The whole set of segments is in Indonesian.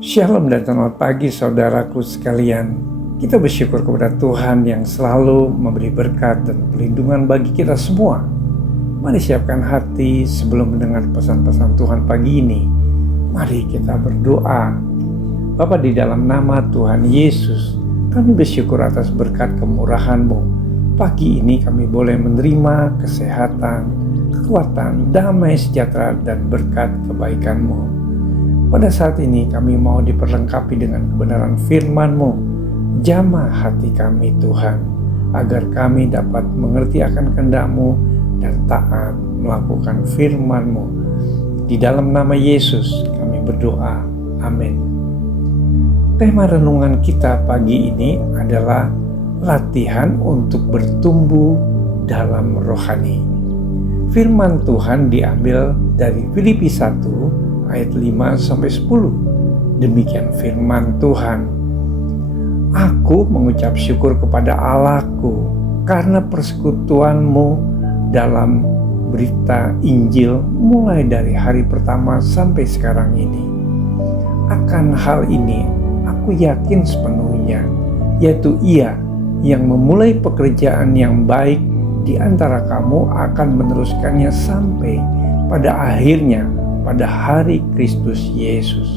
Shalom dan selamat pagi saudaraku sekalian. Kita bersyukur kepada Tuhan yang selalu memberi berkat dan perlindungan bagi kita semua. Mari siapkan hati sebelum mendengar pesan-pesan Tuhan pagi ini. Mari kita berdoa. Bapa, di dalam nama Tuhan Yesus, kami bersyukur atas berkat kemurahan-Mu. Pagi ini kami boleh menerima kesehatan, kekuatan, damai sejahtera dan berkat kebaikan-Mu. Pada saat ini kami mau diperlengkapi dengan kebenaran firman-Mu. Jamah hati kami Tuhan, agar kami dapat mengerti akan kehendak-Mu dan taat melakukan firman-Mu. Di dalam nama Yesus kami berdoa, amin. Tema renungan kita pagi ini adalah latihan untuk bertumbuh dalam rohani. Firman Tuhan diambil dari Filipi 1 ayat 5-10. Demikian firman Tuhan. Aku mengucap syukur kepada Allahku karena persekutuan-Mu dalam berita Injil mulai dari hari pertama sampai sekarang ini. Akan hal ini aku yakin sepenuhnya, yaitu Ia yang memulai pekerjaan yang baik di antara kamu akan meneruskannya sampai pada akhirnya pada hari Kristus Yesus.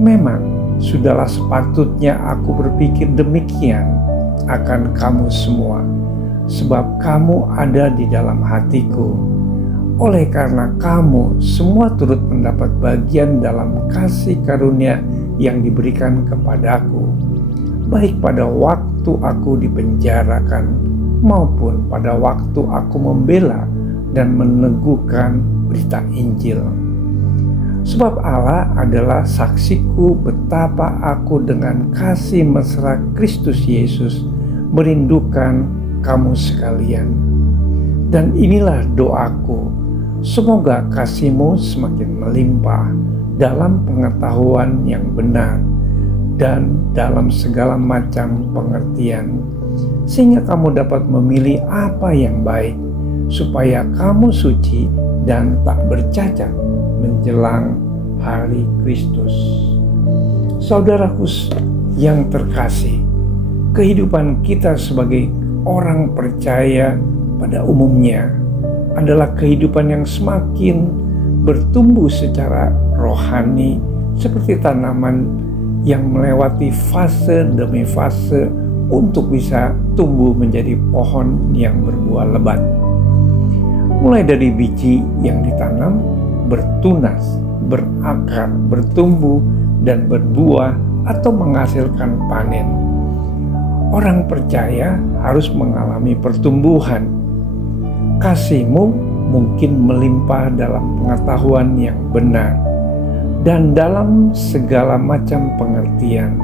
Memang sudahlah sepatutnya aku berpikir demikian akan kamu semua, sebab kamu ada di dalam hatiku. Oleh karena kamu semua turut mendapat bagian dalam kasih karunia yang diberikan kepadaku, baik pada waktu aku dipenjarakan maupun pada waktu aku membela dan meneguhkan berita Injil. Sebab Allah adalah saksiku betapa aku dengan kasih mesra Kristus Yesus merindukan kamu sekalian. Dan inilah doaku, semoga kasih-Mu semakin melimpah dalam pengetahuan yang benar dan dalam segala macam pengertian, sehingga kamu dapat memilih apa yang baik, supaya kamu suci dan tak bercacat menjelang hari Kristus. Saudaraku yang terkasih, kehidupan kita sebagai orang percaya pada umumnya adalah kehidupan yang semakin bertumbuh secara rohani, seperti tanaman yang melewati fase demi fase untuk bisa tumbuh menjadi pohon yang berbuah lebat. Mulai dari biji yang ditanam, bertunas, berakar, bertumbuh, dan berbuah atau menghasilkan panen. Orang percaya harus mengalami pertumbuhan. Kasih-Mu mungkin melimpah dalam pengetahuan yang benar dan dalam segala macam pengertian,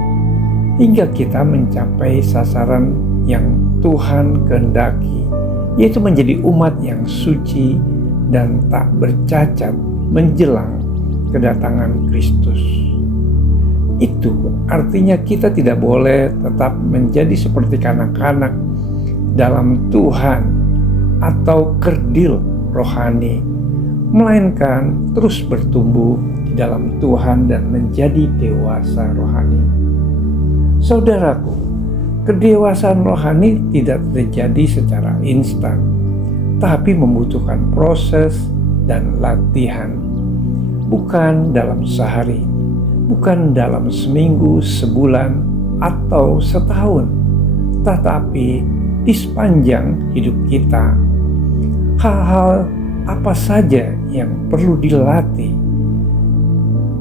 hingga kita mencapai sasaran yang Tuhan kehendaki, yaitu menjadi umat yang suci dan tak bercacat menjelang kedatangan Kristus. Itu artinya kita tidak boleh tetap menjadi seperti kanak-kanak dalam Tuhan atau kerdil rohani, melainkan terus bertumbuh di dalam Tuhan dan menjadi dewasa rohani. Saudaraku, kedewasaan rohani tidak terjadi secara instan, tapi membutuhkan proses dan latihan. Bukan dalam sehari, bukan dalam seminggu, sebulan, atau setahun, tetapi di sepanjang hidup kita. Hal-hal apa saja yang perlu dilatih?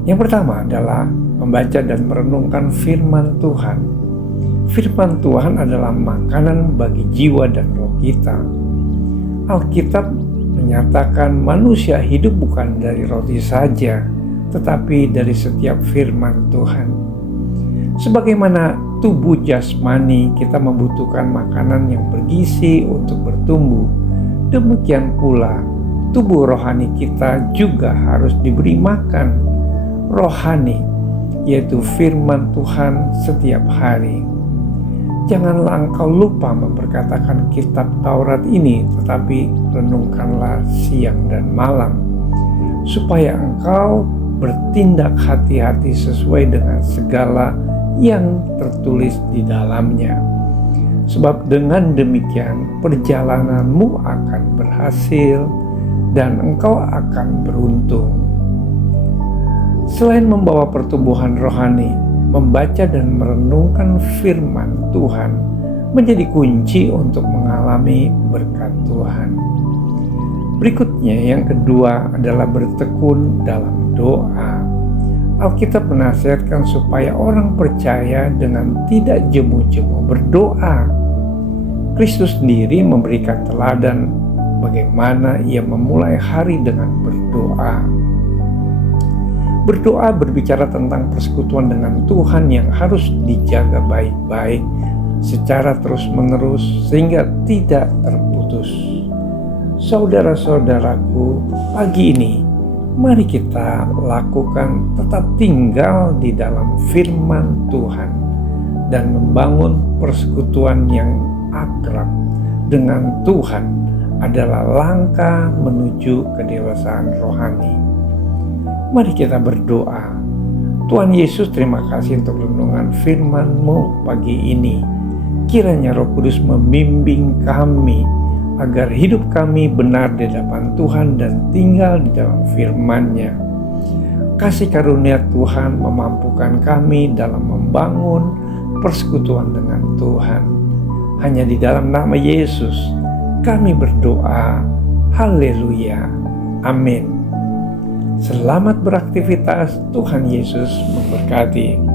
Yang pertama adalah membaca dan merenungkan firman Tuhan. Firman Tuhan adalah makanan bagi jiwa dan roh kita. Alkitab menyatakan manusia hidup bukan dari roti saja, tetapi dari setiap firman Tuhan. Sebagaimana tubuh jasmani kita membutuhkan makanan yang bergizi untuk bertumbuh, demikian pula tubuh rohani kita juga harus diberi makan rohani, yaitu firman Tuhan setiap hari. Janganlah engkau lupa memperkatakan kitab Taurat ini, tetapi renungkanlah siang dan malam, supaya engkau bertindak hati-hati sesuai dengan segala yang tertulis di dalamnya. Sebab dengan demikian perjalananmu akan berhasil dan engkau akan beruntung. Selain membawa pertumbuhan rohani, membaca dan merenungkan firman Tuhan menjadi kunci untuk mengalami berkat Tuhan. Berikutnya yang kedua adalah bertekun dalam doa. Alkitab menasihatkan supaya orang percaya dengan tidak jemu-jemu berdoa. Kristus sendiri memberikan teladan bagaimana ia memulai hari dengan berdoa. Berdoa berbicara tentang persekutuan dengan Tuhan yang harus dijaga baik-baik secara terus-menerus sehingga tidak terputus. Saudara-saudaraku, pagi ini mari kita lakukan tetap tinggal di dalam firman Tuhan dan membangun persekutuan yang akrab dengan Tuhan adalah langkah menuju kedewasaan rohani. Mari kita berdoa. Tuhan Yesus, terima kasih untuk renungan firman-Mu pagi ini. Kiranya Roh Kudus membimbing kami agar hidup kami benar di hadapan Tuhan dan tinggal di dalam firman-Nya. Kasih karunia Tuhan memampukan kami dalam membangun persekutuan dengan Tuhan. Hanya di dalam nama Yesus kami berdoa. Haleluya. Amin. Selamat beraktivitas. Tuhan Yesus memberkati.